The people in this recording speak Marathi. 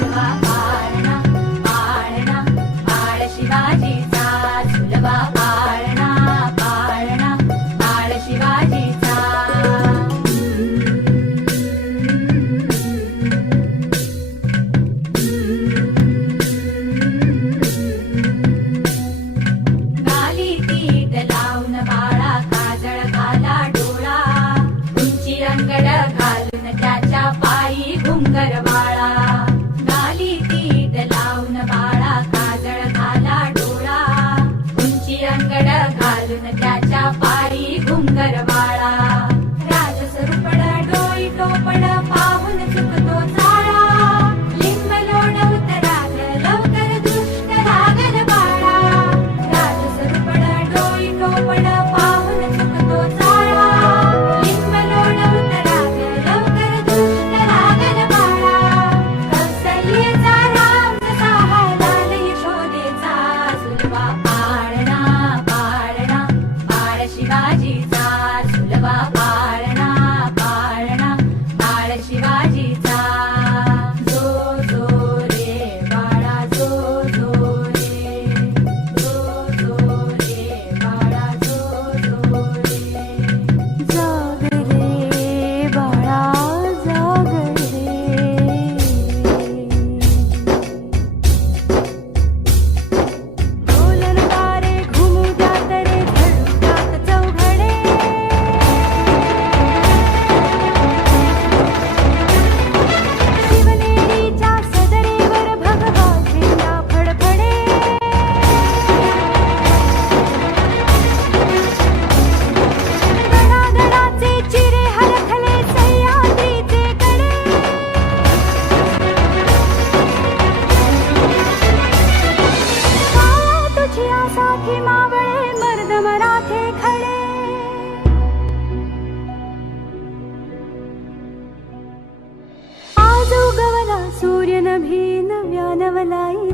Bye. शिवाजीचा सुलभा வலாய்